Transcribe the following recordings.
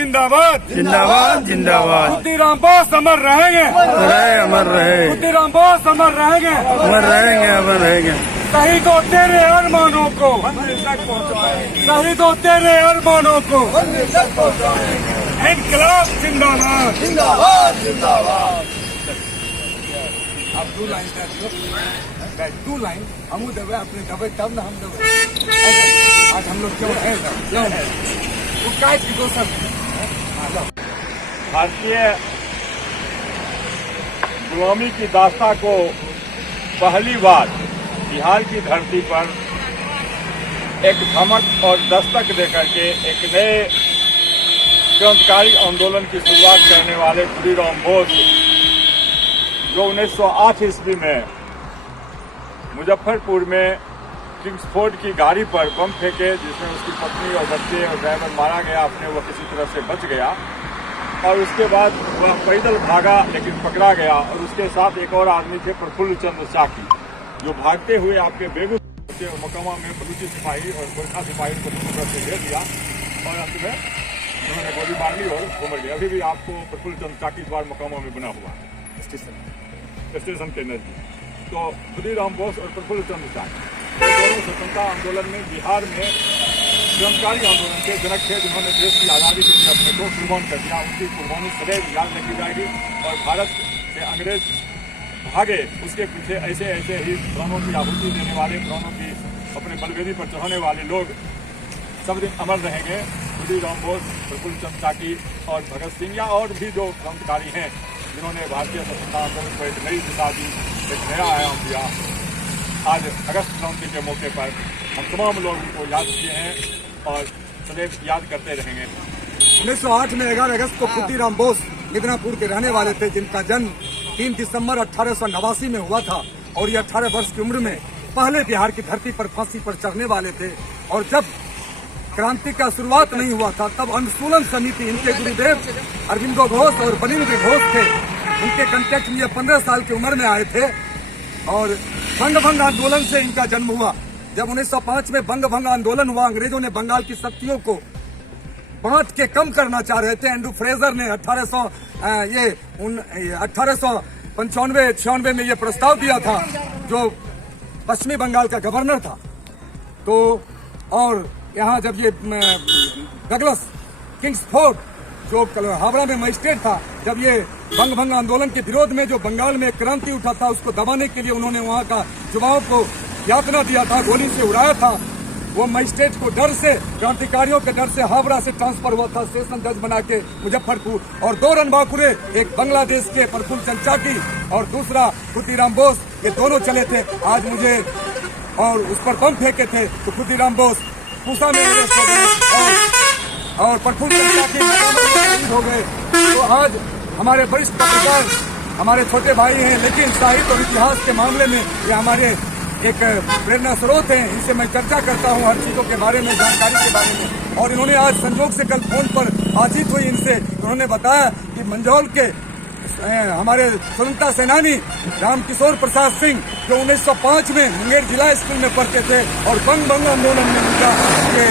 जिंदाबाद जिंदाबाद जिंदाबाद। खुदीराम बोस अमर रहेंगे, अमर रहे, खुदीराम बोस अमर रहेंगे, अमर रहेंगे, अमर रहेंगे। शहीदों तेरे अरमानों को शहीदों तेरे अरमानों को इनकलाब जिंदाबाद जिंदाबाद जिंदाबाद। अब 2 लाइन कर दो, 2 लाइन हम देवे अपने दबे तब ना हम देवे। आज हम लोग क्यों है वो काय की दोस्त भारतीय गुलामी की दास्तां को पहली बार बिहार की धरती पर एक धमक और दस्तक देकर के एक नए क्रांतिकारी आंदोलन की शुरुआत करने वाले खुदीराम बोस, जो 1908 ईस्वी में मुजफ्फरपुर में किंग्सफोर्ड की गाड़ी पर बम फेंके, जिसमें उसकी पत्नी और बच्चे और ड्राइवर मारा गया, अपने वो किसी तरह से बच गया और उसके बाद वह पैदल भागा लेकिन पकड़ा गया। और उसके साथ एक और आदमी थे, प्रफुल्ल चंद्र चाकी, जो भागते हुए आपके बेगूसराय और मकामा में बलूची सिपाही और गोरखा सिपाही को पूरी तरह से घेर दिया और अंत में उन्होंने गोली मार ली और घूम गया। अभी भी आपको प्रफुल्ल चंद्र चाकी द्वार मकामा में बना हुआ है स्टेशन के नजदीक। तो खुदीराम बोस और प्रफुल्ल चंद्र चाकी दोनों स्वतंत्रता आंदोलन में बिहार में क्रांतिकारी आंदोलन के जनक थे, जिन्होंने देश की आज़ादी के लिए अपने को कुर्बान कर दिया। उनकी कुर्बानी सदैव याद रखी जाएगी और भारत से अंग्रेज भागे उसके पीछे ऐसे ऐसे ही प्राणों की आहुति देने वाले, प्राणों की अपने बलवेदी पर चढ़ाने वाले लोग सब दिन अमर रहेंगे। खुदीराम बोस, प्रफुल्ल चंद्र चाकी और भगत सिंह या और भी जो क्रांतिकारी हैं, जिन्होंने भारतीय स्वतंत्रता आंदोलन को एक नई दिशा दी, एक नया आयाम दिया। आज अगस्त क्रांति के मौके पर हम तमाम लोग उनको याद किए हैं और सदैव याद करते रहेंगे। 1908 में 11 अगस्त को खुदीराम बोस मिदनापुर के रहने वाले थे, जिनका जन्म 3 दिसंबर 1889 में हुआ था और ये 18 वर्ष की उम्र में पहले बिहार की धरती पर फांसी पर चढ़ने वाले थे। और जब क्रांति का शुरुआत नहीं हुआ था, तब अनुसूलन समिति, इनके गुरुदेव अरविंदो घोष और बनीन्द्र घोष थे, उनके कंटेक्ट में 15 साल की उम्र में आए थे और बंग भंग आंदोलन से इनका जन्म हुआ। जब 1905 में बंग भंग आंदोलन हुआ, अंग्रेजों ने बंगाल की शक्तियों को बांट के कम करना चाह रहे थे। एंड्रू फ्रेजर ने 1895-96 में ये प्रस्ताव दिया था, जो पश्चिमी बंगाल का गवर्नर था। तो और यहाँ जब ये डगलस किंग्सफोर्ड जो हावड़ा में मजिस्ट्रेट था, जब ये बंग भंग आंदोलन के विरोध में जो बंगाल में क्रांति उठा था, उसको दबाने के लिए उन्होंने वहाँ का युवाओं को यातना दिया था, गोली से उड़ाया था। वो मजिस्ट्रेट को डर से, क्रांतिकारियों के डर से हावड़ा से ट्रांसफर हुआ था सेशन जज बना के मुजफ्फरपुर। और 2 रणबांकुरे, एक बांग्लादेश के प्रफुल्ल चंद्र चाकी और दूसरा खुदीराम बोस, ये दोनों चले थे। आज मुझे और उस पर बम फेंके थे, तो खुदीराम बोस पूसा में अरेस्ट हो गए और प्रफुल्ल चंद्र चाकी हो गए। तो आज हमारे वरिष्ठ पत्रकार हमारे छोटे भाई हैं, लेकिन साहित्य और इतिहास के मामले में ये हमारे एक प्रेरणा स्रोत हैं। इनसे मैं चर्चा करता हूँ हर चीजों के बारे में, जानकारी के बारे में। और इन्होंने आज संजोग से कल फोन पर बातचीत हुई इनसे, उन्होंने बताया कि मंझौल के हमारे स्वतंत्रता सेनानी रामकिशोर प्रसाद सिंह, जो 1905 में मुंगेर जिला स्कूल में पढ़ते थे और बंग भंग आंदोलन में उनका ये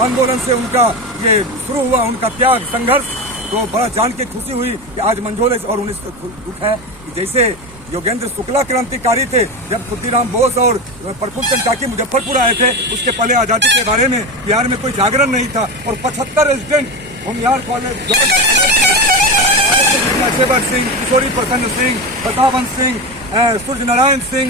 आंदोलन से उनका ये शुरू हुआ, उनका त्याग संघर्ष, तो बड़ा जान के खुशी हुई कि आज मंझौल। और उन्हें दुख है कि जैसे योगेंद्र शुक्ला क्रांतिकारी थे, जब खुदीराम बोस और प्रफुल्ल चंद्र चाकी मुजफ्फरपुर आए थे, उसके पहले आजादी के बारे में बिहार में कोई जागरण नहीं था। और 75 रेजिडेंट होमियार कॉलेज, सेवर सिंह, किशोरी प्रसन्न सिंह, बसावन सिंह, सूर्य नारायण सिंह,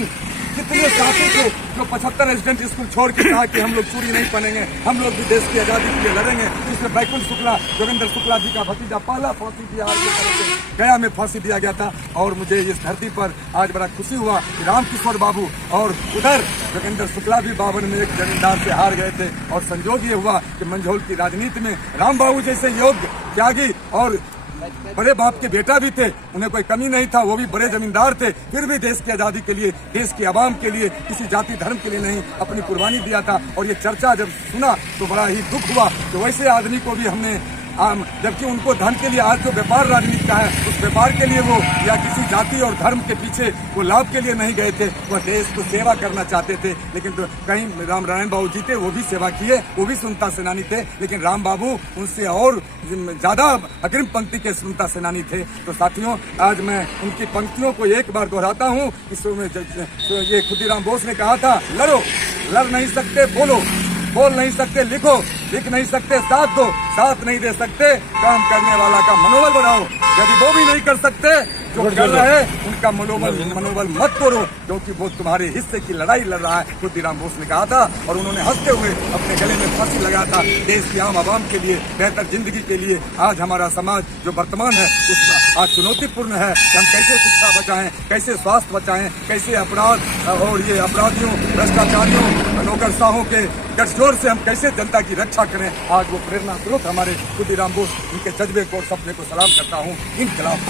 कितने साथी थे जो 75 रेजिडेंट स्कूल छोड़ के कहा कि हम लोग चूड़ी नहीं पहनेंगे, हम लोग भी देश की आजादी के लिए लड़ेंगे। इसमें बैकुंठ शुक्ला, योगेंद्र शुक्ला जी का भतीजा, पहला फांसी बिहार के तरफ से गया में फांसी दिया गया था। और मुझे इस धरती पर आज बड़ा खुशी हुआ कि रामकिशोर बाबू और उधर योगेंद्र शुक्ला भी 52 में एक जमींदार से हार गए थे। और संजोग ये हुआ कि मंझौल की राजनीति में राम बाबू जैसे योग्य, त्यागी और बड़े बाप के बेटा भी थे, उन्हें कोई कमी नहीं था, वो भी बड़े जमींदार थे, फिर भी देश की आजादी के लिए, देश की आवाम के लिए, किसी जाति धर्म के लिए नहीं, अपनी कुर्बानी दिया था। और ये चर्चा जब सुना तो बड़ा ही दुख हुआ कि वैसे आदमी को भी हमने जबकि उनको धन के लिए आज जो व्यापार राजनीति का है, उस व्यापार के लिए वो या किसी जाति और धर्म के पीछे वो लाभ के लिए नहीं गए थे, वो देश को सेवा करना चाहते थे। लेकिन तो कहीं राम नारायण बाबू जी थे, वो भी सेवा किए, वो भी स्वतंत्रता सेनानी थे, लेकिन राम बाबू उनसे और ज्यादा अग्रिम पंक्ति के स्वतंत्रता सेनानी थे। तो साथियों, आज मैं उनकी पंक्तियों को एक बार दोहराता हूँ। ये खुदीराम बोस ने कहा था, लड़ो, लड़ नहीं सकते बोलो, बोल नहीं सकते लिखो, लिख नहीं सकते साथ दो, साथ नहीं दे सकते काम करने वाला का मनोबल बढ़ाओ। यदि वो भी नहीं कर सकते जो कर रहे हैं, उनका मनोबल मत तोड़ो, क्योंकि वो तुम्हारे हिस्से की लड़ाई लड़ रहा है। खुदीराम बोस ने कहा था और उन्होंने हंसते हुए अपने गले में फांसी लगाया था देश की आम आवाम के लिए, बेहतर जिंदगी के लिए। आज हमारा समाज जो वर्तमान है उस आज चुनौतीपूर्ण है कि हम कैसे शिक्षा बचाएं, कैसे स्वास्थ्य बचाएं, कैसे अपराध और ये अपराधियों, भ्रष्टाचारियों, नौकरशाहों के गठजोड़ से हम कैसे जनता की रक्षा करें। आज वो प्रेरणा स्रोत हमारे खुदीराम बोस, उनके जज्बे को, सपने को सलाम करता हूँ। इनकलाब।